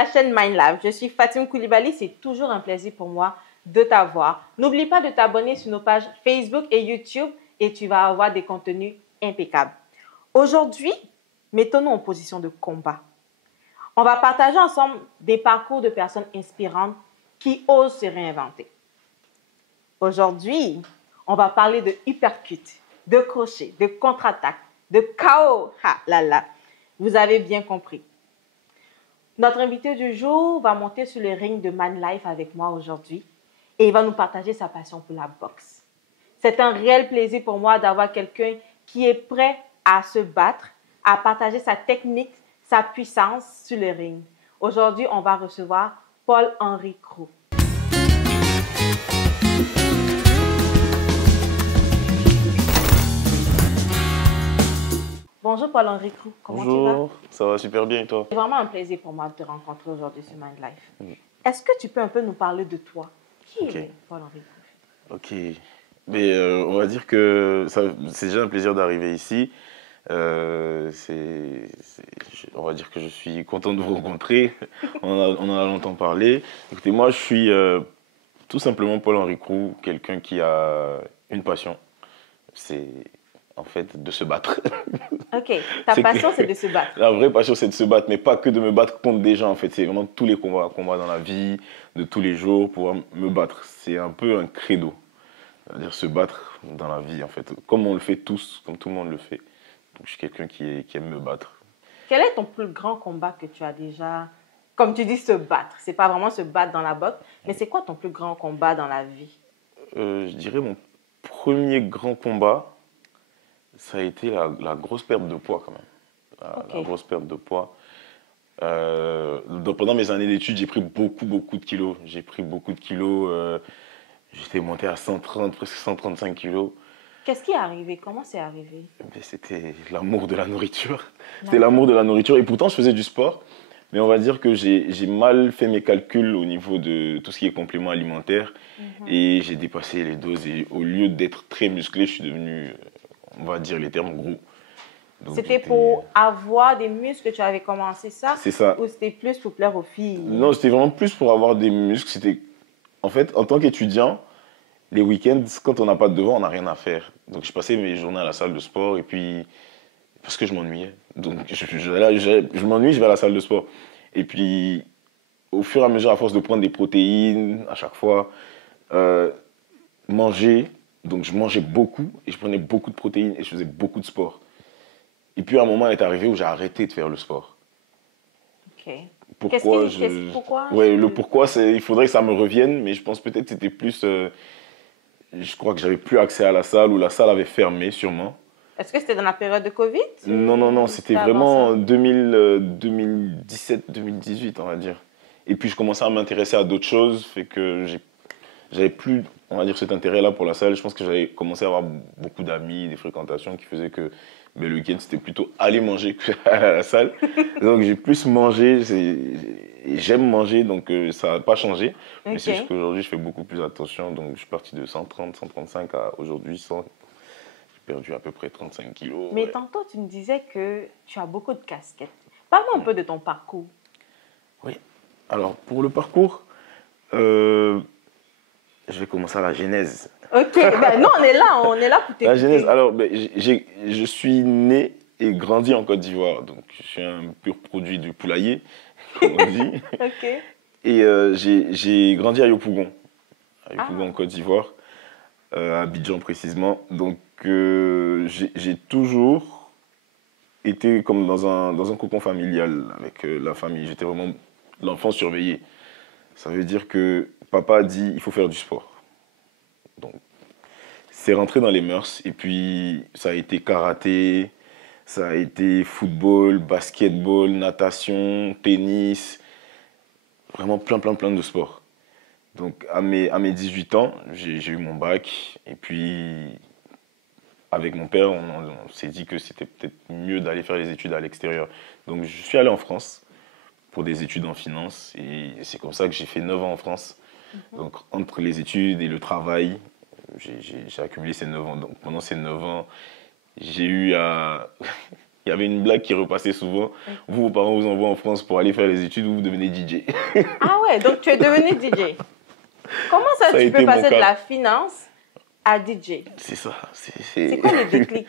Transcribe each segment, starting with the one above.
la chaîne Mind Lab. Je suis Fatim Koulibaly. C'est toujours un plaisir pour moi de t'avoir. N'oublie pas de t'abonner sur nos pages Facebook et YouTube et tu vas avoir des contenus impeccables. Aujourd'hui, mettons-nous en position de combat. On va partager ensemble des parcours de personnes inspirantes qui osent se réinventer. Aujourd'hui, on va parler de uppercut, de crochet, de contre-attaque, de KO. Ah là là, vous avez bien compris. Notre invité du jour va monter sur le ring de Man Life avec moi aujourd'hui et il va nous partager sa passion pour la boxe. C'est un réel plaisir pour moi d'avoir quelqu'un qui est prêt à se battre, à partager sa technique, sa puissance sur le ring. Aujourd'hui, on va recevoir Paul-Henri Crou. Bonjour Paul-Henri Crou, comment tu vas? Bonjour, ça va super bien et toi? C'est vraiment un plaisir pour moi de te rencontrer aujourd'hui sur Mind Life. Est-ce que tu peux un peu nous parler de toi? Qui est Paul-Henri Crou? Ok, mais on va dire que c'est déjà un plaisir d'arriver ici. On va dire que je suis content de vous rencontrer. On en a longtemps parlé. Écoutez, moi je suis tout simplement Paul-Henri Crou, quelqu'un qui a une passion. C'est en fait de se battre. Ok, ta passion c'est de se battre. La vraie passion c'est de se battre, mais pas que de me battre contre des gens en fait. C'est vraiment tous les combats dans la vie, de tous les jours, pouvoir me battre. C'est un peu un credo. C'est-à-dire se battre dans la vie en fait. Comme on le fait tous, comme tout le monde le fait. Donc je suis quelqu'un qui aime me battre. Quel est ton plus grand combat que tu as déjà, comme tu dis, se battre? C'est pas vraiment se battre dans la boxe, mais c'est quoi ton plus grand combat dans la vie? Je dirais mon premier grand combat, ça a été la grosse perte de poids quand même. La grosse perte de poids. Donc pendant mes années d'études, j'ai pris beaucoup de kilos. J'ai pris beaucoup de kilos. J'étais monté à 130, presque 135 kilos. Qu'est-ce qui est arrivé? Comment c'est arrivé? C'était l'amour de la nourriture. C'était l'amour de la nourriture. Et pourtant, je faisais du sport. Mais on va dire que j'ai mal fait mes calculs au niveau de tout ce qui est compléments alimentaires. Et j'ai dépassé les doses. Et au lieu d'être très musclé, je suis devenu, on va dire les termes, gros. C'était pour avoir des muscles que tu avais commencé ça? C'est ça. Ou c'était plus pour plaire aux filles? Non, c'était vraiment plus pour avoir des muscles. En fait, en tant qu'étudiant, les week-ends, quand on n'a pas de devoir, on n'a rien à faire. Donc, je passais mes journées à la salle de sport et puis, parce que je m'ennuyais. Donc, je m'ennuie, je vais à la salle de sport. Et puis, au fur et à mesure, à force de prendre des protéines à chaque fois, manger, donc je mangeais beaucoup et je prenais beaucoup de protéines et je faisais beaucoup de sport. Et puis, à un moment est arrivé où j'ai arrêté de faire le sport. Ok. Pourquoi pourquoi? Ouais, le pourquoi, il faudrait que ça me revienne, mais je pense peut-être que c'était plus... je crois que j'avais plus accès à la salle ou la salle avait fermé sûrement. Est-ce que c'était dans la période de Covid? Non, c'était vraiment 2017-2018, on va dire. Et puis je commençais à m'intéresser à d'autres choses, fait que j'avais plus, on va dire, cet intérêt-là pour la salle. Je pense que j'avais commencé à avoir beaucoup d'amis, des fréquentations qui faisaient que le week-end, c'était plutôt aller manger qu'à la salle. Donc j'ai plus mangé, j'aime manger, donc ça n'a pas changé. Mais c'est juste qu'aujourd'hui, je fais beaucoup plus attention. Donc je suis parti de 130, 135 à aujourd'hui 100. J'ai perdu à peu près 35 kilos. Mais tantôt, tu me disais que tu as beaucoup de casquettes. Parle-moi un peu de ton parcours. Oui. Alors, pour le parcours, je vais commencer à la genèse. Ok, ben, nous on est là pour t'écouter. La genèse, alors, je suis né et grandi en Côte d'Ivoire, donc je suis un pur produit du poulailler, comme on dit. Ok. Et j'ai grandi à Yopougon, en Côte d'Ivoire, à Abidjan précisément. Donc, j'ai toujours été comme dans un cocon familial avec la famille. J'étais vraiment l'enfant surveillé. Ça veut dire que papa a dit il faut faire du sport. Donc, c'est rentré dans les mœurs. Et puis, ça a été karaté, ça a été football, basketball, natation, tennis. Vraiment plein de sports. Donc, à mes 18 ans, j'ai eu mon bac. Et puis, avec mon père, on s'est dit que c'était peut-être mieux d'aller faire les études à l'extérieur. Donc, je suis allé en France pour des études en finance. Et c'est comme ça que j'ai fait 9 ans en France. Donc, entre les études et le travail, j'ai accumulé ces 9 ans. Donc, pendant ces 9 ans, j'ai eu à... Il y avait une blague qui repassait souvent. Vous, vos parents vous envoient en France pour aller faire les études, vous devenez DJ. Ah ouais, donc tu es devenu DJ. Comment ça tu peux passer de la finance à DJ? C'est ça. C'est quoi le déclic?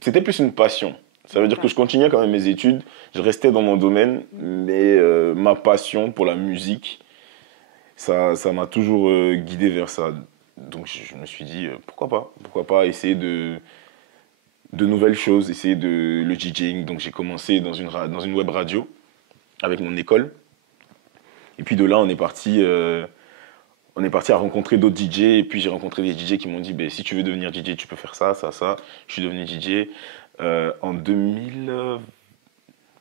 C'était plus une passion. Ça veut dire que je continuais quand même mes études, je restais dans mon domaine, mais ma passion pour la musique, ça m'a toujours guidé vers ça. Donc je me suis dit, pourquoi pas essayer de nouvelles choses, essayer le DJing. Donc j'ai commencé dans une web radio avec mon école. Et puis de là, on est parti à rencontrer d'autres DJ. Et puis j'ai rencontré des DJ qui m'ont dit, si tu veux devenir DJ, tu peux faire ça, ça, ça. Je suis devenu DJ en 2000,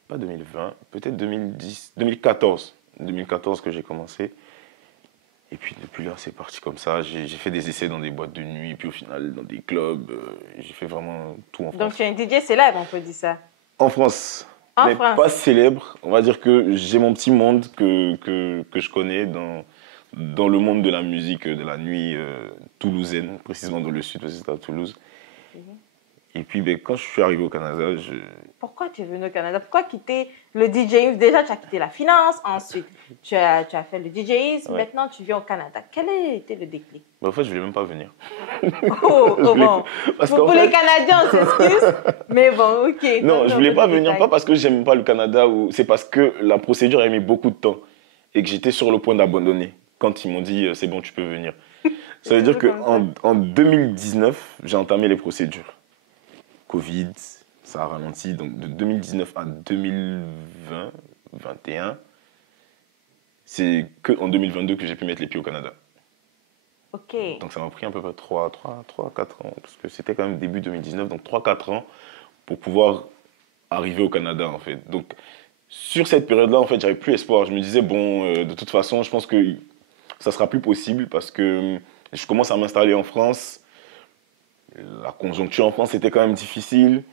pas 2020, peut-être 2014 que j'ai commencé. Et puis depuis là, c'est parti comme ça. J'ai fait des essais dans des boîtes de nuit, puis au final, dans des clubs. J'ai fait vraiment tout en France. Donc tu es un DJ célèbre, on peut dire ça? En France. Mais pas célèbre. On va dire que j'ai mon petit monde que je connais dans le monde de la musique, de la nuit toulousaine, précisément dans le sud, parce que c'est à Toulouse. Et puis, quand je suis arrivé au Canada, Pourquoi tu es venu au Canada? Pourquoi quitter le DJing? Déjà, tu as quitté la finance, ensuite, tu as fait le DJing, maintenant, tu viens au Canada. Quel a été le déclic? En fait, je ne voulais même pas venir. Bon. Pour les Canadiens, on s'excuse, mais bon, ok. Non, je ne voulais pas venir, pas parce que je n'aime pas le Canada, c'est parce que la procédure a mis beaucoup de temps et que j'étais sur le point d'abandonner quand ils m'ont dit « c'est bon, tu peux venir ». Ça veut dire qu'en 2019, j'ai entamé les procédures. Covid, ça a ralenti. Donc de 2019 à 2020, 2021, c'est qu'en 2022 que j'ai pu mettre les pieds au Canada. Ok. Donc ça m'a pris à peu près 3-4 ans, parce que c'était quand même début 2019, donc 3-4 ans pour pouvoir arriver au Canada en fait. Donc sur cette période-là, en fait, j'avais plus espoir. Je me disais, de toute façon, je pense que ça sera plus possible parce que je commence à m'installer en France. La conjoncture en France était quand même difficile.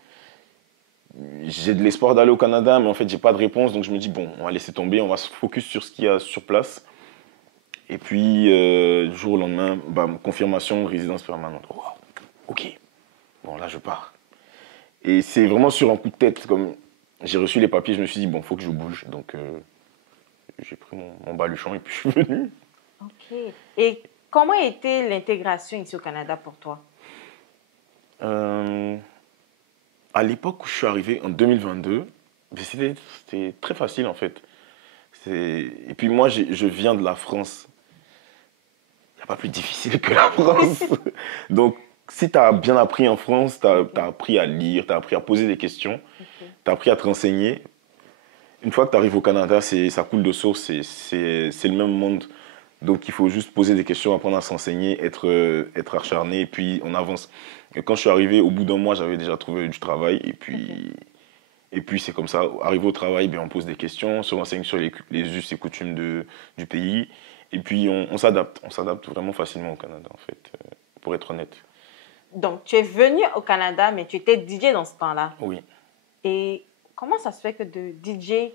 J'ai de l'espoir d'aller au Canada, mais en fait, j'ai pas de réponse. Donc, je me dis, on va laisser tomber, on va se focus sur ce qu'il y a sur place. Et puis, du jour au lendemain, confirmation, résidence permanente. Wow, ok, bon, là, je pars. Et c'est vraiment sur un coup de tête. Comme j'ai reçu les papiers, je me suis dit, faut que je bouge. Donc, j'ai pris mon baluchon et puis je suis venu. Ok. Et comment a été l'intégration ici au Canada pour toi? À l'époque où je suis arrivé, en 2022, c'était très facile en fait. Et puis moi, je viens de la France. Il n'y a pas plus difficile que la France. Donc, si tu as bien appris en France, tu as appris à lire, tu as appris à poser des questions, tu as appris à te renseigner. Une fois que tu arrives au Canada, ça coule de source, c'est le même monde. Donc, il faut juste poser des questions, apprendre à s'enseigner, être acharné, et puis on avance. Et quand je suis arrivé, au bout d'un mois, j'avais déjà trouvé du travail. Et puis c'est comme ça. Arrivé au travail, on pose des questions, on se renseigne sur les us et coutumes du pays. Et puis on s'adapte. On s'adapte vraiment facilement au Canada, en fait, pour être honnête. Donc, tu es venu au Canada, mais tu étais DJ dans ce temps-là. Oui. Et comment ça se fait que de DJ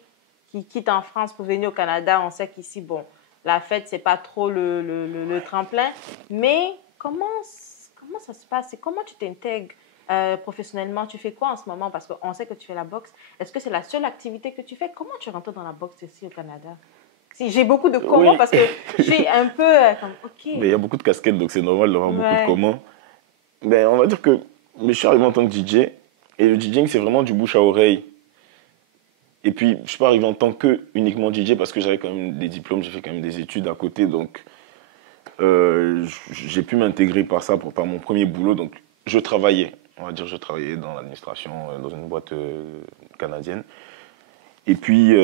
qui quitte en France pour venir au Canada, on sait qu'ici, la fête, c'est pas trop le tremplin. Mais comment ça se passe? Et comment tu t'intègres professionnellement? Tu fais quoi en ce moment? Parce qu'on sait que tu fais la boxe. Est-ce que c'est la seule activité que tu fais? Comment tu rentres dans la boxe ici au Canada? Si j'ai beaucoup de comment parce que je suis un peu comme ok. Mais il y a beaucoup de casquettes, donc c'est normal d'avoir beaucoup de comment. On va dire que je suis arrivé en tant que DJ. Et le DJing, c'est vraiment du bouche à oreille. Et puis, je ne suis pas arrivé en tant que uniquement DJ parce que j'avais quand même des diplômes, j'ai fait quand même des études à côté. Donc, j'ai pu m'intégrer par mon premier boulot. Donc, je travaillais dans l'administration, dans une boîte canadienne. Et puis,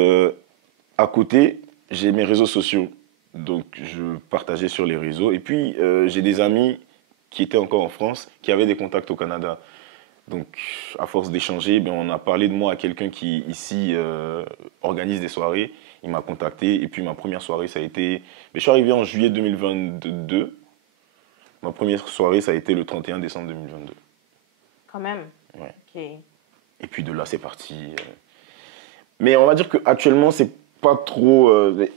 à côté, j'ai mes réseaux sociaux. Donc, je partageais sur les réseaux. Et puis, j'ai des amis qui étaient encore en France, qui avaient des contacts au Canada. Donc, à force d'échanger, on a parlé de moi à quelqu'un qui, ici, organise des soirées. Il m'a contacté. Et puis, ma première soirée, ça a été... je suis arrivé en juillet 2022. Ma première soirée, ça a été le 31 décembre 2022. Quand même. Ouais. Ok. Et puis, de là, c'est parti. Mais on va dire qu'actuellement, c'est pas trop...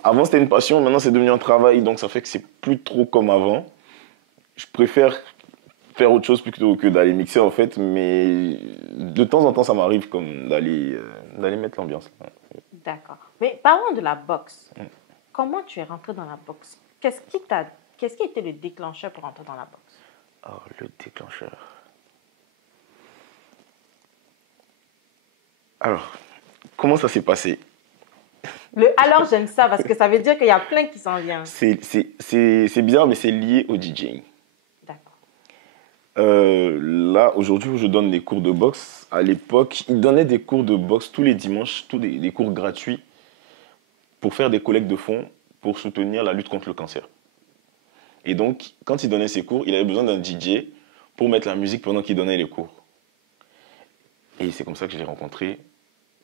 Avant, c'était une passion. Maintenant, c'est devenu un travail. Donc, ça fait que c'est plus trop comme avant. Je préfère faire autre chose plutôt que d'aller mixer en fait, mais de temps en temps ça m'arrive comme d'aller mettre l'ambiance. D'accord. Mais parlons de la boxe. Mm. Comment tu es rentré dans la boxe? Qu'est-ce qui était le déclencheur pour rentrer dans la boxe? Oh, le déclencheur. Alors, comment ça s'est passé? Alors j'aime ça parce que ça veut dire qu'il y a plein qui s'en viennent. C'est bizarre, mais c'est lié au DJing. D'accord. Là, aujourd'hui, où je donne des cours de boxe, à l'époque, ils donnaient des cours de boxe tous les dimanches, des cours gratuits pour faire des collectes de fonds pour soutenir la lutte contre le cancer. Et donc, quand il donnait ses cours, il avait besoin d'un DJ pour mettre la musique pendant qu'il donnait les cours. Et c'est comme ça que je l'ai rencontré,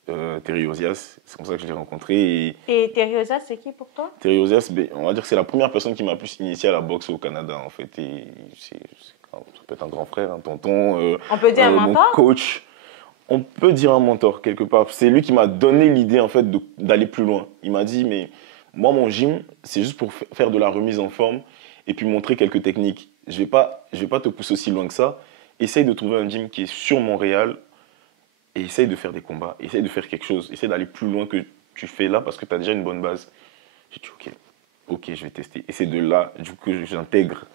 Terry Ozias. C'est comme ça que je l'ai rencontré. Et Terry Ozias, c'est qui pour toi? Terry Ozias, ben, on va dire que c'est la première personne qui m'a plus initié à la boxe au Canada, en fait. Et ça peut être un grand frère, un tonton, On peut dire un mon mentor? coach. On peut dire un mentor, quelque part. C'est lui qui m'a donné l'idée, en fait, d'aller plus loin. Il m'a dit, mais moi, mon gym, c'est juste pour faire de la remise en forme et puis montrer quelques techniques. Je vais pas te pousser aussi loin que ça. Essaye de trouver un gym qui est sur Montréal et essaye de faire des combats. Essaye de faire quelque chose. Essaye d'aller plus loin que tu fais là parce que tu as déjà une bonne base. J'ai dit, ok, je vais tester. Et c'est de là, du coup, que j'intègre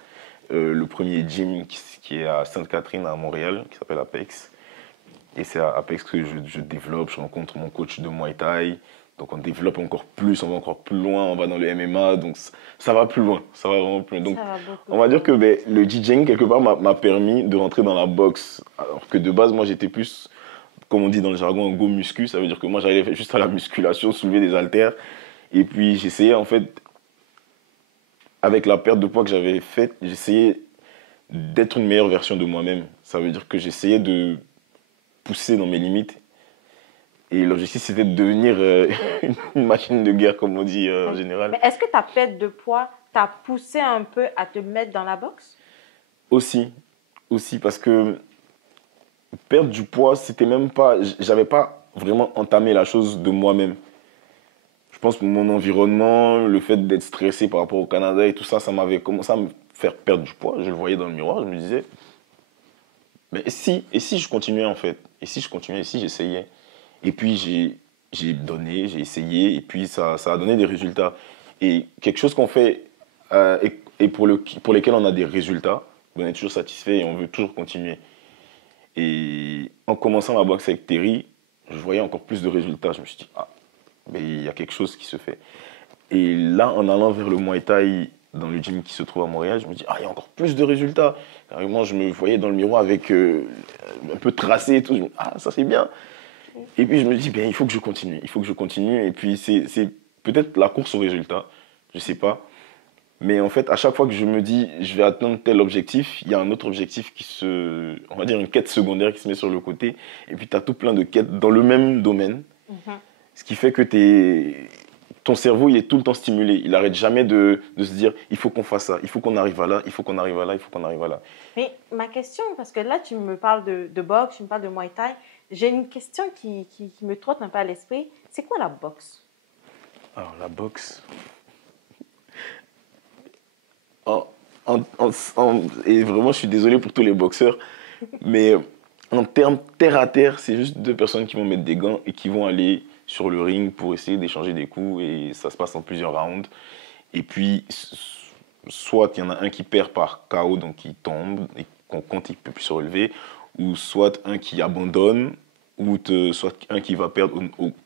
le premier gym qui est à Sainte-Catherine, à Montréal, qui s'appelle Apex. Et c'est à Apex que je développe. Je rencontre mon coach de Muay Thai. Donc on développe encore plus, on va encore plus loin, on va dans le MMA, donc ça va plus loin, ça va vraiment plus loin. Donc on va dire que ben, le DJing, quelque part, m'a permis de rentrer dans la boxe. Alors que de base, moi j'étais plus, comme on dit dans le jargon, un go muscu, ça veut dire que moi j'allais juste à la musculation, soulever des haltères. Et puis j'essayais en fait, avec la perte de poids que j'avais faite, j'essayais d'être une meilleure version de moi-même. Ça veut dire que j'essayais de pousser dans mes limites. Et l'objectif, c'était de devenir une machine de guerre, comme on dit en général. Mais est-ce que ta perte de poids t'a poussé un peu à te mettre dans la boxe? Aussi, parce que perdre du poids, c'était même pas... J'avais pas vraiment entamé la chose de moi-même. Je pense que mon environnement, le fait d'être stressé par rapport au Canada et tout ça, ça m'avait commencé à me faire perdre du poids. Je le voyais dans le miroir, je me disais... Mais et si je continuais, en fait? Et si je continuais, et si j'essayais? Et puis j'ai donné, j'ai essayé, et puis ça a donné des résultats. Et quelque chose qu'on fait et pour lesquels on a des résultats, on est toujours satisfait et on veut toujours continuer. Et en commençant ma boxe avec Terry, je voyais encore plus de résultats. Je me suis dit, ah, mais il y a quelque chose qui se fait. Et là, en allant vers le Muay Thai, dans le gym qui se trouve à Montréal, je me dis, ah, il y a encore plus de résultats. Carrément, je me voyais dans le miroir avec un peu tracé et tout. Je me dis, ah, ça c'est bien. Et puis je me dis, ben, il faut que je continue. Et puis c'est peut-être la course au résultat, je ne sais pas. Mais en fait, à chaque fois que je me dis, je vais atteindre tel objectif, il y a un autre objectif on va dire une quête secondaire qui se met sur le côté. Et puis tu as tout plein de quêtes dans le même domaine. Ce qui fait que ton cerveau, il est tout le temps stimulé. Il n'arrête jamais de se dire, il faut qu'on fasse ça, il faut qu'on arrive à là, il faut qu'on arrive à là, il faut qu'on arrive à là. Mais ma question, parce que là, tu me parles de boxe, tu me parles de Muay Thai. J'ai une question qui me trotte un peu à l'esprit. C'est quoi la boxe? Alors, la boxe... et vraiment, je suis désolé pour tous les boxeurs, mais en termes terre à terre, c'est juste deux personnes qui vont mettre des gants et qui vont aller sur le ring pour essayer d'échanger des coups, et ça se passe en plusieurs rounds. Et puis, soit il y en a un qui perd par KO, donc il tombe, et qu'on compte, il ne peut plus se relever, ou soit un qui abandonne, ou soit un qui va perdre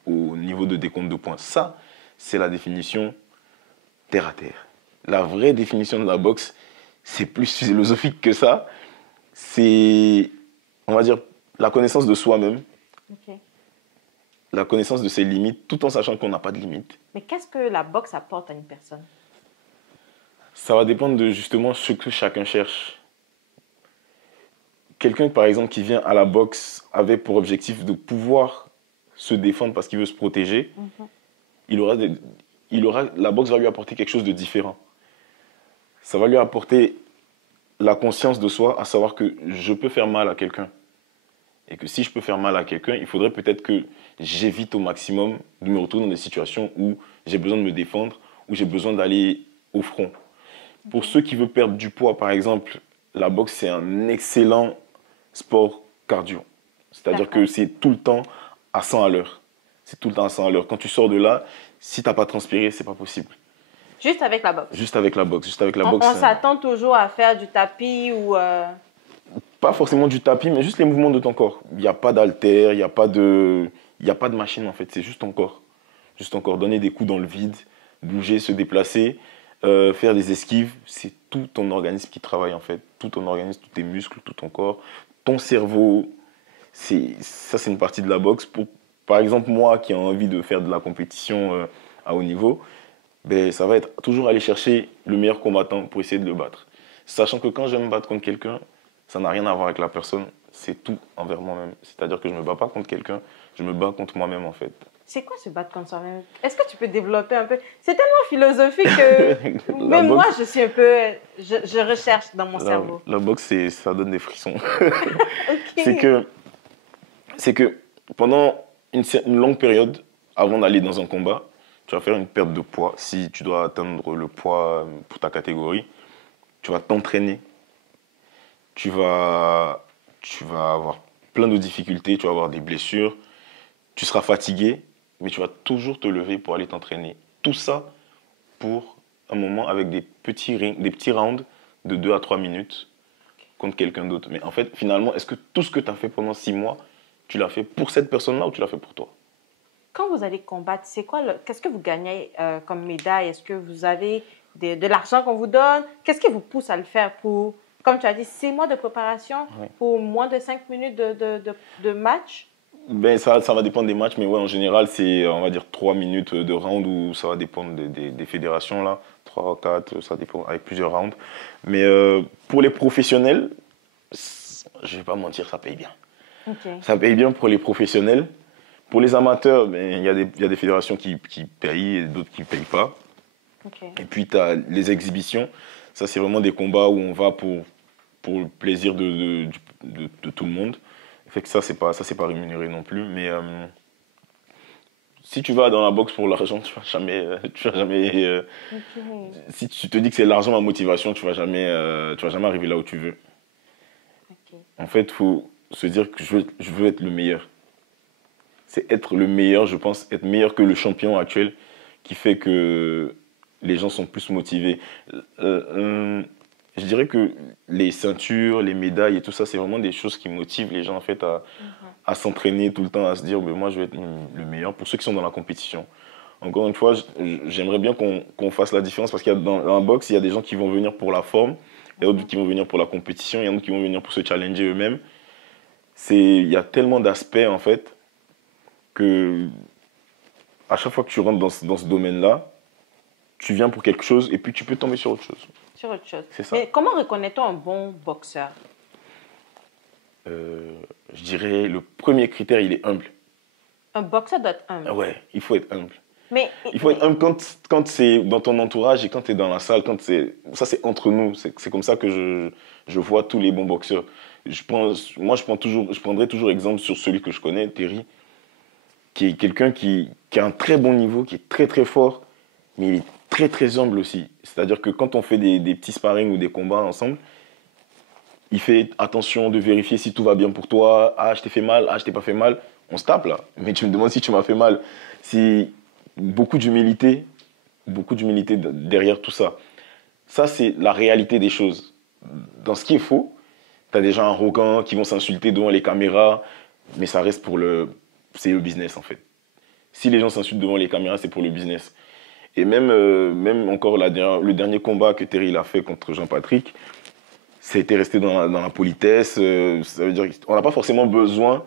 au niveau de décompte de points. Ça, c'est la définition terre à terre. La vraie définition de la boxe, c'est plus philosophique que ça. C'est, on va dire, la connaissance de soi-même, la connaissance de ses limites, tout en sachant qu'on n'a pas de limites. Mais qu'est-ce que la boxe apporte à une personne? Ça va dépendre de justement ce que chacun cherche. Quelqu'un, par exemple, qui vient à la boxe avec pour objectif de pouvoir se défendre parce qu'il veut se protéger, la boxe va lui apporter quelque chose de différent. Ça va lui apporter la conscience de soi, à savoir que je peux faire mal à quelqu'un. Et que si je peux faire mal à quelqu'un, il faudrait peut-être que j'évite au maximum de me retrouver dans des situations où j'ai besoin de me défendre, où j'ai besoin d'aller au front. Pour ceux qui veulent perdre du poids, par exemple, la boxe, c'est un excellent sport cardio. C'est-à-dire que c'est tout le temps à 100 à l'heure. C'est tout le temps à 100 à l'heure. Quand tu sors de là, si tu n'as pas transpiré, c'est pas possible. Juste avec la boxe. Juste avec la boxe. Juste avec la On boxe. s'attend toujours à faire du tapis ou... Pas forcément du tapis, mais juste les mouvements de ton corps. Il n'y a pas d'haltère, il n'y a pas de machine en fait. C'est juste ton corps. Juste ton corps. Donner des coups dans le vide, bouger, se déplacer, faire des esquives. C'est tout ton organisme qui travaille en fait. Tout ton organisme, tous tes muscles, tout ton corps, ton cerveau. Ça, c'est une partie de la boxe. Par exemple, moi qui ai envie de faire de la compétition à haut niveau, ben, ça va être toujours aller chercher le meilleur combattant pour essayer de le battre. Sachant que quand je vais me battre contre quelqu'un, ça n'a rien à voir avec la personne, c'est tout envers moi-même. C'est-à-dire que je ne me bats pas contre quelqu'un, je me bats contre moi-même en fait. C'est quoi se battre contre soi-même? Est-ce que tu peux développer un peu? C'est tellement philosophique que même moi, je suis un peu... Je recherche dans mon cerveau. La boxe, ça donne des frissons. Okay. C'est que pendant une longue période, avant d'aller dans un combat, tu vas faire une perte de poids. Si tu dois atteindre le poids pour ta catégorie, tu vas t'entraîner. Tu vas avoir plein de difficultés, tu vas avoir des blessures, tu seras fatigué, mais tu vas toujours te lever pour aller t'entraîner. Tout ça pour un moment avec des petits rounds de 2 à 3 minutes contre quelqu'un d'autre. Mais en fait, finalement, est-ce que tout ce que tu as fait pendant 6 mois, tu l'as fait pour cette personne-là ou tu l'as fait pour toi? Quand vous allez combattre, qu'est-ce que vous gagnez comme médaille? Est-ce que vous avez de l'argent qu'on vous donne? Qu'est-ce qui vous pousse à le faire pour, comme tu as dit, 6 mois de préparation pour moins de 5 minutes de match? Ben, ça va dépendre des matchs, mais ouais, en général, c'est, on va dire, 3 minutes de round où ça va dépendre des fédérations, là. 3, 4, ça dépend, avec plusieurs rounds. Mais pour les professionnels, je vais pas mentir, ça paye bien. Okay. Ça paye bien pour les professionnels. Pour les amateurs, ben, il y a des fédérations qui payent et d'autres qui ne payent pas. Okay. Et puis, tu as les exhibitions. Ça, c'est vraiment des combats où on va pour le plaisir de tout le monde. Fait que ça, c'est pas rémunéré non plus. Mais si tu vas dans la boxe pour l'argent, tu vas jamais. Okay. Si tu te dis que c'est l'argent ma motivation, tu vas jamais arriver là où tu veux. Okay. En fait, il faut se dire que je veux être le meilleur. C'est être le meilleur, je pense, être meilleur que le champion actuel qui fait que les gens sont plus motivés. Je dirais que les ceintures, les médailles et tout ça, c'est vraiment des choses qui motivent les gens en fait à s'entraîner tout le temps, à se dire moi je vais être le meilleur pour ceux qui sont dans la compétition. Encore une fois, j'aimerais bien qu'on fasse la différence parce qu'il y a dans la boxe, il y a des gens qui vont venir pour la forme, il y a d'autres qui vont venir pour la compétition, il y en a d'autres qui vont venir pour se challenger eux-mêmes. Il y a tellement d'aspects en fait que à chaque fois que tu rentres dans ce domaine-là, tu viens pour quelque chose et puis tu peux tomber sur autre chose. Sur autre chose. C'est ça. Mais comment reconnaît-on un bon boxeur? Je dirais le premier critère, il est humble. Un boxeur doit être humble. Ouais, il faut être humble. Il faut être humble quand c'est dans ton entourage et quand tu es dans la salle. Ça, c'est entre nous. C'est comme ça que je vois tous les bons boxeurs. Je prendrai toujours exemple sur celui que je connais, Terry, qui est quelqu'un qui a un très bon niveau, qui est très très fort, mais il est très très humble aussi. C'est-à-dire que quand on fait des petits sparring ou des combats ensemble, il fait attention de vérifier si tout va bien pour toi. Ah, je t'ai fait mal. Ah, je t'ai pas fait mal. On se tape là. Mais tu me demandes si tu m'as fait mal. C'est beaucoup d'humilité derrière tout ça. Ça, c'est la réalité des choses. Dans ce qui est faux, tu as des gens arrogants qui vont s'insulter devant les caméras, mais ça reste c'est le business en fait. Si les gens s'insultent devant les caméras, c'est pour le business. Et même encore le dernier combat que Terry a fait contre Jean-Patrick, c'était resté dans la politesse. Ça veut dire qu'on n'a pas forcément besoin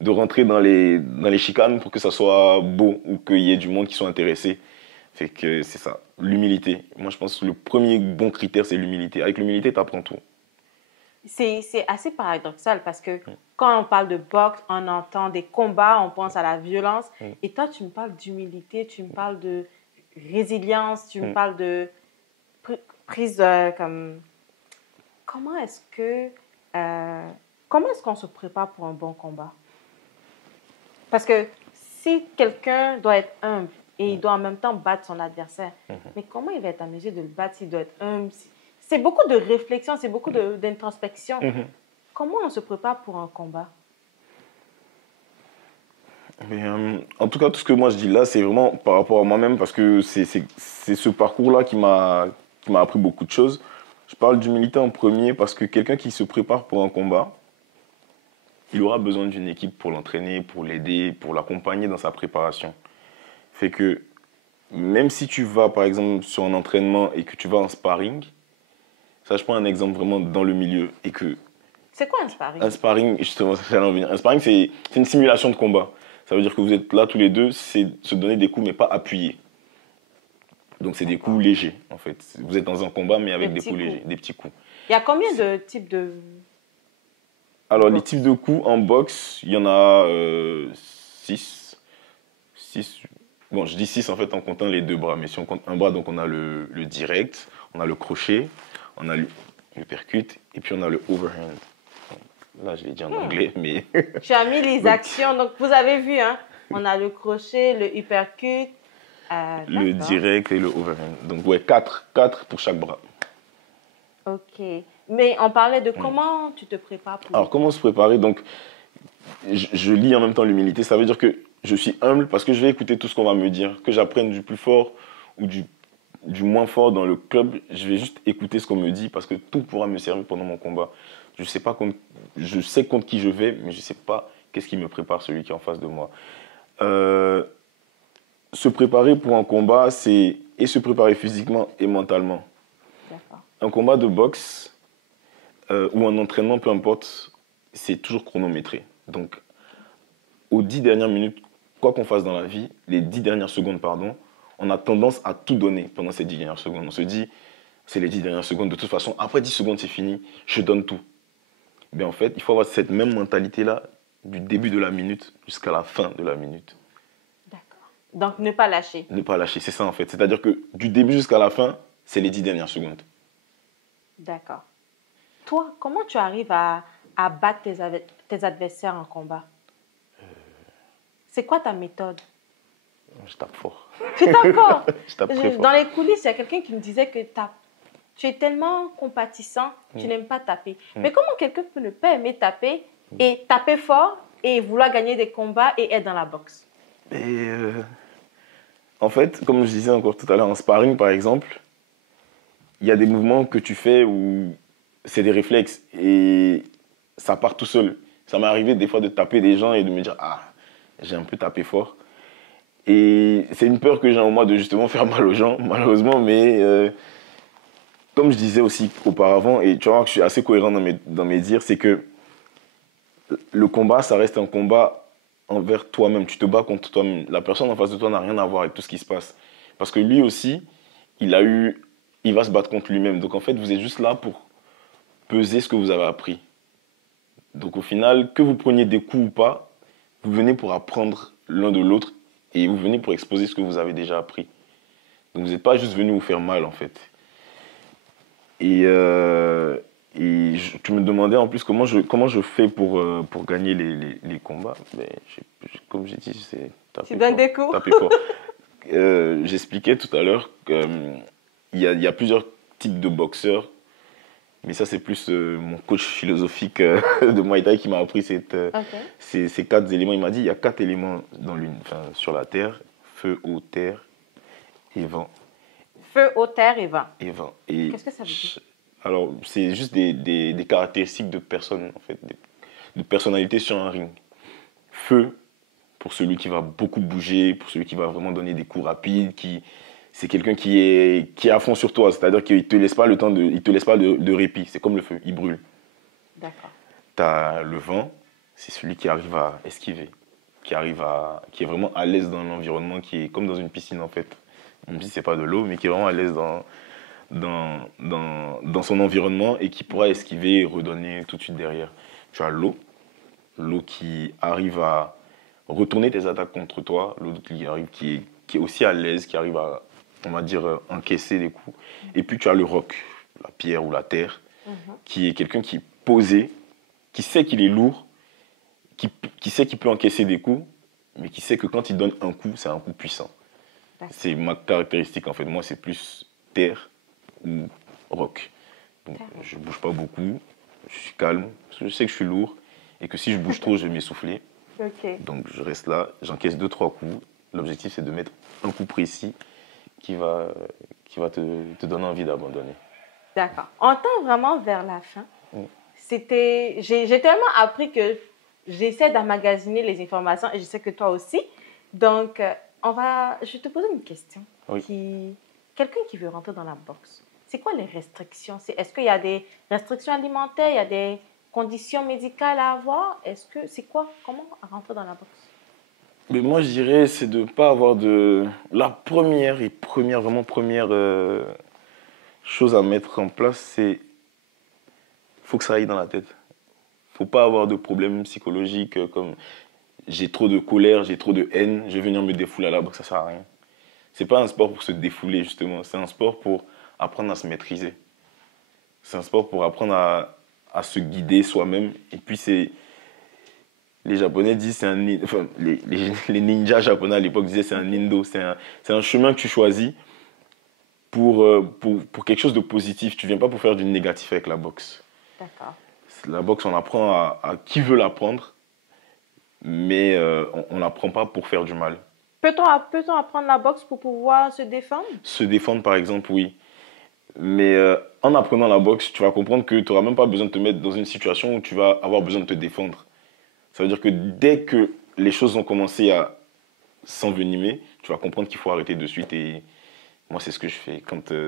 de rentrer dans les chicanes pour que ça soit beau ou qu'il y ait du monde qui soit intéressé. Fait que c'est ça, l'humilité. Moi, je pense que le premier bon critère, c'est l'humilité. Avec l'humilité, tu apprends tout. C'est assez paradoxal parce que quand on parle de boxe, on entend des combats, on pense à la violence. Et toi, tu me parles d'humilité, tu me parles de résilience, tu me parles de prise comme... Comment est-ce qu'on se prépare pour un bon combat? Parce que si quelqu'un doit être humble et il doit en même temps battre son adversaire, mais comment il va être en mesure de le battre s'il doit être humble, c'est beaucoup de réflexion, c'est beaucoup d'introspection. Mhm. Comment on se prépare pour un combat? Mais, en tout cas, tout ce que moi je dis là, c'est vraiment par rapport à moi-même parce que c'est ce parcours-là qui m'a appris beaucoup de choses. Je parle d'humilité en premier parce que quelqu'un qui se prépare pour un combat, il aura besoin d'une équipe pour l'entraîner, pour l'aider, pour l'accompagner dans sa préparation. Fait que même si tu vas par exemple sur un entraînement et que tu vas en sparring, ça je prends un exemple vraiment dans le milieu et que C'est quoi un sparring? un sparring, justement, j'allais en venir. Un sparring c'est une simulation de combat. Ça veut dire que vous êtes là tous les deux, c'est se donner des coups mais pas appuyés. Donc c'est des coups légers en fait. Vous êtes dans un combat mais avec des coups légers, des petits coups. Il y a combien de types de... Alors les types de coups en boxe, il y en a 6. 6. Bon, je dis 6 en fait en comptant les deux bras. Mais si on compte un bras, donc on a le direct, on a le crochet, on a le percut et puis on a le overhand. Là, je l'ai dit en anglais, mais... Tu as mis les actions, donc vous avez vu, hein? On a le crochet, le uppercut, le direct et le overhand. Donc ouais, 4 pour chaque bras. Ok. Mais on parlait de comment tu te prépares pour... Alors comment se préparer? Donc je lis en même temps l'humilité. Ça veut dire que je suis humble parce que je vais écouter tout ce qu'on va me dire. Que j'apprenne du plus fort ou du moins fort dans le club, je vais juste écouter ce qu'on me dit parce que tout pourra me servir pendant mon combat. Je sais contre qui je vais, mais je ne sais pas qu'est-ce qui me prépare celui qui est en face de moi. Se préparer pour un combat, c'est et se préparer physiquement et mentalement. Un combat de boxe ou un entraînement, peu importe, c'est toujours chronométré. Donc, aux 10 dernières minutes, quoi qu'on fasse dans la vie, les 10 dernières secondes, pardon, on a tendance à tout donner pendant ces 10 dernières secondes. On se dit, c'est les 10 dernières secondes, de toute façon, après 10 secondes, c'est fini, je donne tout. Mais en fait, il faut avoir cette même mentalité-là du début de la minute jusqu'à la fin de la minute. D'accord. Donc, ne pas lâcher. Ne pas lâcher, c'est ça en fait. C'est-à-dire que du début jusqu'à la fin, c'est les 10 dernières secondes. D'accord. Toi, comment tu arrives à battre tes adversaires en combat? C'est quoi ta méthode? Je tape fort. Tu tapes fort? Je tape très fort. Dans les coulisses, il y a quelqu'un qui me disait que tu es tellement compatissant, tu n'aimes pas taper. Mais comment quelqu'un peut ne pas aimer taper et taper fort et vouloir gagner des combats et être dans la boxe? En fait, comme je disais encore tout à l'heure, en sparring par exemple, il y a des mouvements que tu fais où c'est des réflexes et ça part tout seul. Ça m'est arrivé des fois de taper des gens et de me dire « Ah, j'ai un peu tapé fort ». Et c'est une peur que j'ai en moi de justement faire mal aux gens, malheureusement, mais comme je disais aussi auparavant, et tu vois que je suis assez cohérent dans mes dires, c'est que le combat, ça reste un combat envers toi-même. Tu te bats contre toi-même. La personne en face de toi n'a rien à voir avec tout ce qui se passe. Parce que lui aussi, il va se battre contre lui-même. Donc en fait, vous êtes juste là pour peser ce que vous avez appris. Donc au final, que vous preniez des coups ou pas, vous venez pour apprendre l'un de l'autre et vous venez pour exposer ce que vous avez déjà appris. Donc vous n'êtes pas juste venu vous faire mal en fait. Et tu me demandais en plus comment je fais pour gagner les combats. Mais comme j'ai dit, c'est taper tu donnes fort, des coups. taper fort. J'expliquais tout à l'heure qu'il y a plusieurs types de boxeurs. Mais ça, c'est plus mon coach philosophique de Muay Thai qui m'a appris ces 4 éléments. Il m'a dit il y a 4 éléments sur la terre: feu, eau, terre et vent. Feu, eau, terre et vent. Et vent. Qu'est-ce que ça veut dire? Alors, c'est juste des caractéristiques de personnes, en fait, de personnalité sur un ring. Feu, pour celui qui va beaucoup bouger, pour celui qui va vraiment donner des coups rapides, c'est quelqu'un qui est à fond sur toi, c'est-à-dire qu'il ne te laisse pas le temps il te laisse pas de répit. C'est comme le feu, il brûle. D'accord. Tu as le vent, c'est celui qui arrive à esquiver, qui est vraiment à l'aise dans l'environnement, qui est comme dans une piscine en fait. Même si c'est pas de l'eau, mais qui est vraiment à l'aise dans son environnement et qui pourra esquiver et redonner tout de suite derrière. Tu as l'eau qui arrive à retourner tes attaques contre toi, l'eau qui est aussi à l'aise, qui arrive à, on va dire, encaisser des coups. Et puis tu as le roc, la pierre ou la terre, qui est quelqu'un qui est posé, qui sait qu'il est lourd, qui sait qu'il peut encaisser des coups, mais qui sait que quand il donne un coup, c'est un coup puissant. C'est ma caractéristique en fait. Moi, c'est plus terre ou roc. Donc, je ne bouge pas beaucoup, je suis calme, parce que je sais que je suis lourd et que si je bouge trop, je vais m'essouffler. Donc, je reste là, j'encaisse 2-3 coups. L'objectif, c'est de mettre un coup précis qui va te donner envie d'abandonner. D'accord. En temps vraiment vers la fin, j'ai tellement appris que j'essaie d'emmagasiner les informations et je sais que toi aussi. Donc, je vais te poser une question. Oui. Quelqu'un qui veut rentrer dans la boxe, c'est quoi les restrictions? Est-ce qu'il y a des restrictions alimentaires, il y a des conditions médicales à avoir? C'est quoi? Comment rentrer dans la boxe? Mais moi, je dirais, c'est de ne pas avoir de... La première chose à mettre en place, c'est faut que ça aille dans la tête. Faut pas avoir de problèmes psychologiques comme j'ai trop de colère, j'ai trop de haine, je vais venir me défouler à la boxe, ça sert à rien. C'est pas un sport pour se défouler, justement. C'est un sport pour apprendre à se maîtriser. C'est un sport pour apprendre à se guider soi-même. Et puis, les Japonais disent, les ninjas japonais à l'époque disaient c'est un nindo. C'est un chemin que tu choisis pour quelque chose de positif. Tu viens pas pour faire du négatif avec la boxe. D'accord. La boxe, on apprend à qui veut l'apprendre, mais on n'apprend pas pour faire du mal. Peut-on apprendre la boxe pour pouvoir se défendre? Se défendre, par exemple, oui. Mais en apprenant la boxe, tu vas comprendre que tu n'auras même pas besoin de te mettre dans une situation où tu vas avoir besoin de te défendre. Ça veut dire que dès que les choses ont commencé à s'envenimer, tu vas comprendre qu'il faut arrêter de suite. Et moi, c'est ce que je fais.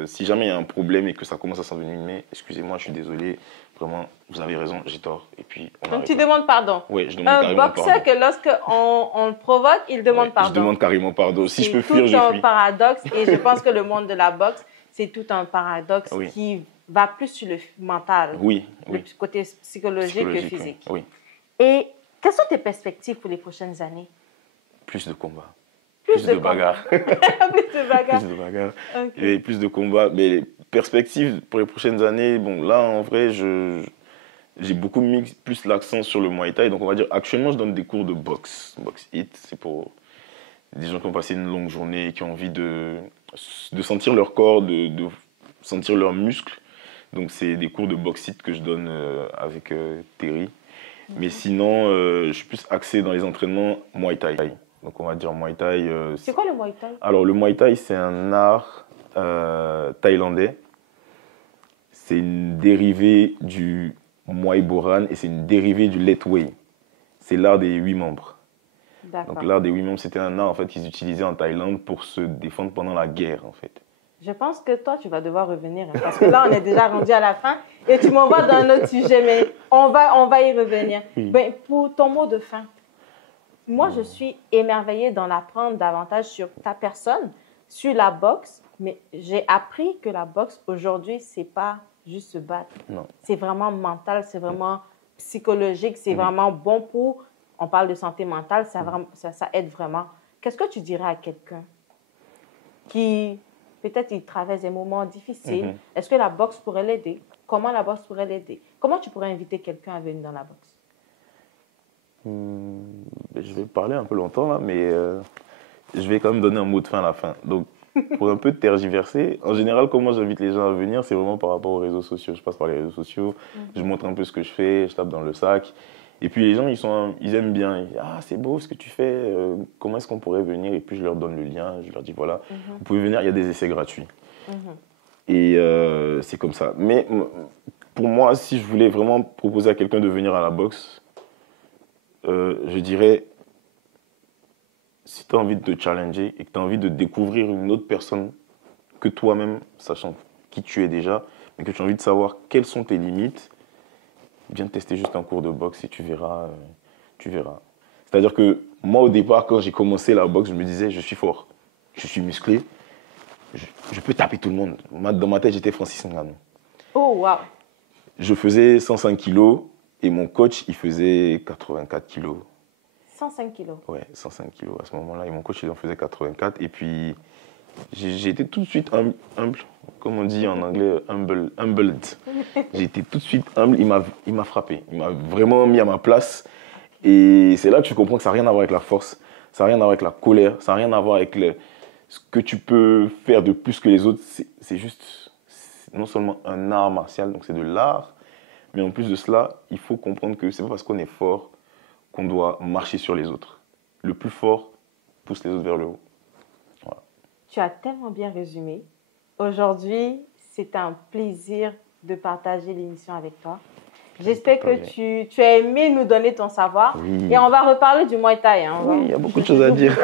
Si jamais il y a un problème et que ça commence à s'envenimer, excusez-moi, je suis désolé. Vraiment, vous avez raison, j'ai tort. Et puis, donc, tu demandes pardon? Oui, je demande carrément pardon. Un boxeur que lorsqu'on le provoque, il demande pardon. Je demande carrément pardon. Si je peux fuir, je fuis. C'est tout un paradoxe. Et je pense que le monde de la boxe, c'est tout un paradoxe qui va plus sur le mental. Le côté psychologique que physique. Oui. Et quelles sont tes perspectives pour les prochaines années? Plus de combats. Plus de bagarres. Plus de bagarres. Plus de bagarres. Et plus de combats. Mais les perspectives pour les prochaines années, bon, là, en vrai, j'ai beaucoup mis plus l'accent sur le Muay Thai. Donc, on va dire, actuellement, je donne des cours de boxe. Box Hit, c'est pour des gens qui ont passé une longue journée et qui ont envie de sentir leur corps, de sentir leurs muscles. Donc, c'est des cours de box Hit que je donne avec Terry. Mais sinon, je suis plus axé dans les entraînements Muay Thai. Donc, on va dire Muay Thai. C'est quoi le Muay Thai? Alors, le Muay Thai, c'est un art thaïlandais. C'est une dérivée du Muay Boran et c'est une dérivée du Let Way. C'est l'art des 8 membres. Donc, l'art des 8 membres, c'était un art en fait, qu'ils utilisaient en Thaïlande pour se défendre pendant la guerre, en fait. Je pense que toi, tu vas devoir revenir. Hein, parce que là, on est déjà rendu à la fin et tu m'envoies dans un autre sujet, mais on va y revenir. Ben, pour ton mot de fin, moi, je suis émerveillée d'en apprendre davantage sur ta personne, sur la boxe, mais j'ai appris que la boxe, aujourd'hui, c'est pas juste se battre. C'est vraiment mental, c'est vraiment psychologique, c'est vraiment bon pour... On parle de santé mentale, ça aide vraiment. Qu'est-ce que tu dirais à quelqu'un qui... Peut-être il traverse des moments difficiles. Est-ce que la boxe pourrait l'aider? Comment la boxe pourrait l'aider? Comment tu pourrais inviter quelqu'un à venir dans la boxe? Je vais parler un peu longtemps, là, mais je vais quand même donner un mot de fin à la fin. Donc, pour un peu tergiverser, en général, comment j'invite les gens à venir, c'est vraiment par rapport aux réseaux sociaux. Je passe par les réseaux sociaux, je montre un peu ce que je fais, je tape dans le sac. Et puis les gens, ils aiment bien. Ils disent, ah, c'est beau ce que tu fais, comment est-ce qu'on pourrait venir? Et puis je leur donne le lien, je leur dis, voilà, vous pouvez venir, il y a des essais gratuits. Et c'est comme ça. Mais pour moi, si je voulais vraiment proposer à quelqu'un de venir à la boxe, je dirais, si tu as envie de te challenger et que tu as envie de découvrir une autre personne que toi-même, sachant qui tu es déjà, mais que tu as envie de savoir quelles sont tes limites, viens tester juste un cours de boxe et tu verras. C'est-à-dire que moi, au départ, quand j'ai commencé la boxe, je me disais, je suis fort, je suis musclé, je peux taper tout le monde. Dans ma tête, j'étais Francis Ngannou. Oh, wow. Je faisais 105 kilos et mon coach, il faisait 84 kilos. 105 kilos? Ouais, 105 kilos à ce moment-là. Et mon coach, il en faisait 84. Et puis, j'ai été tout de suite humble, comme on dit en anglais, humbled. J'ai été tout de suite humble, il m'a frappé, il m'a vraiment mis à ma place. Et c'est là que tu comprends que ça n'a rien à voir avec la force, ça n'a rien à voir avec la colère, ça n'a rien à voir avec ce que tu peux faire de plus que les autres. C'est juste non seulement un art martial, donc c'est de l'art, mais en plus de cela, il faut comprendre que c'est pas parce qu'on est fort qu'on doit marcher sur les autres. Le plus fort pousse les autres vers le haut. Voilà. Tu as tellement bien résumé. Aujourd'hui, c'est un plaisir de partager l'émission avec toi. J'espère que tu as aimé nous donner ton savoir. Oui. Et on va reparler du Muay Thai. Hein. Oui, il y a beaucoup de choses à dire.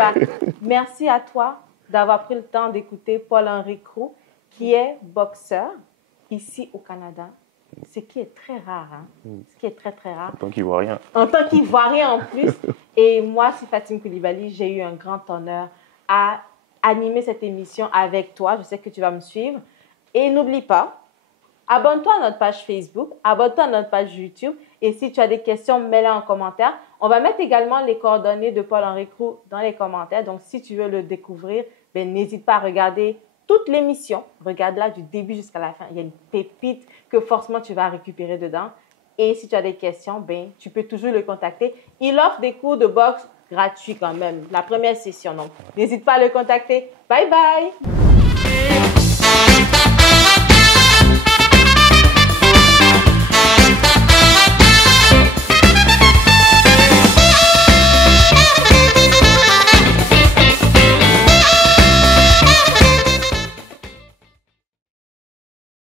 Merci à toi d'avoir pris le temps d'écouter Paul-Henri Crou, qui est boxeur ici au Canada. Ce qui est très rare. Hein. Ce qui est très, très rare. En tant qu'Ivoirien. En tant qu'Ivoirien en plus. Et moi, c'est Fatim Koulibaly. J'ai eu un grand honneur à animer cette émission avec toi. Je sais que tu vas me suivre. Et n'oublie pas, abonne-toi à notre page Facebook, abonne-toi à notre page YouTube. Et si tu as des questions, mets-les en commentaire. On va mettre également les coordonnées de Paul-Henri Crou dans les commentaires. Donc, si tu veux le découvrir, ben, n'hésite pas à regarder toute l'émission. Regarde-la du début jusqu'à la fin. Il y a une pépite que forcément tu vas récupérer dedans. Et si tu as des questions, ben, tu peux toujours le contacter. Il offre des cours de boxe gratuits quand même. La première session. Donc, n'hésite pas à le contacter. Bye bye!